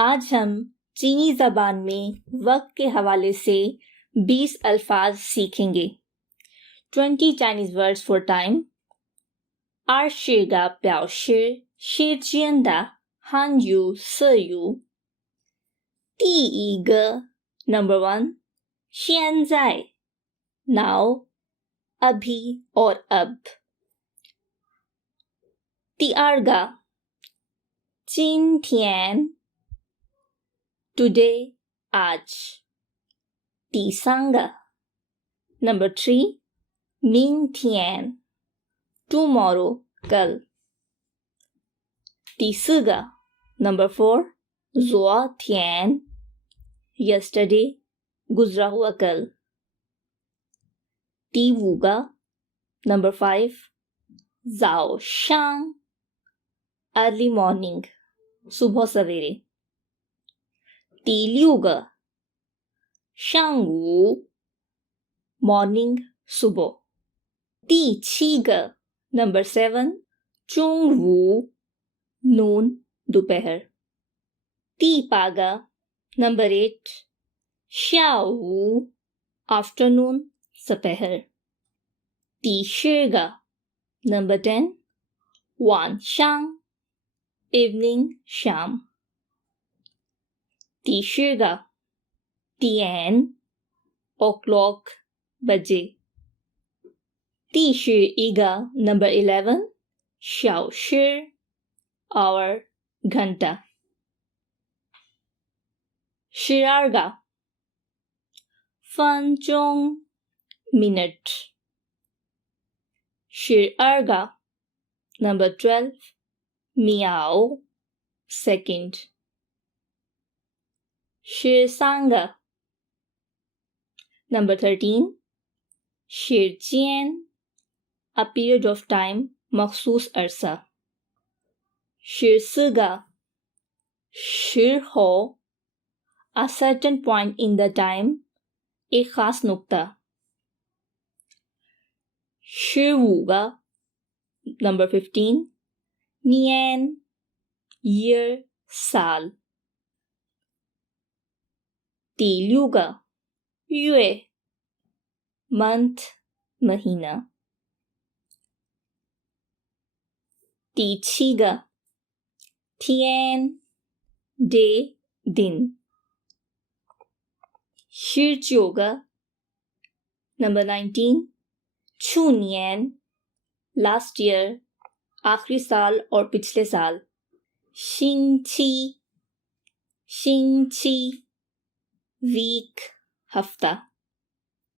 आज हम चीनी ज़बान में वक्त के हवाले से 20 अल्फाज सीखेंगे। 20 Chinese words for time. 20个表示时间的汉语词语。第一个 Number 1 现在 now अभी और अब। 第二个今天 today आज。第三个 Number 3明天 tomorrow कल।第四个 Number 4昨天 yesterday गुजरा हुआ कल।第五个 Number 5早上 early morning सुबह सवेरे।第六个上午 morning सुबह।第七个 Number 7中午 noon दोपहर।第八个 Number 8下午 afternoon दोपहर।第十个 Number 10晚上 evening शाम।第十个点 o'clock बजे।第十一个 Number 11小时 hour घंटा। 十二个分钟 minute। 十二个 Number 12秒 second। 十三个 Number 13时间 a period of time मखसूस अरसा। 十四个时候 a certain point in the time एक खास नुक्ता। 十五个 Number 15年 year साल। 第六个月 month महीना। 第七个天 day दिन। 十九个 Number 19去年 last year आखिरी साल और पिछले साल। 星期 week हफ्ता।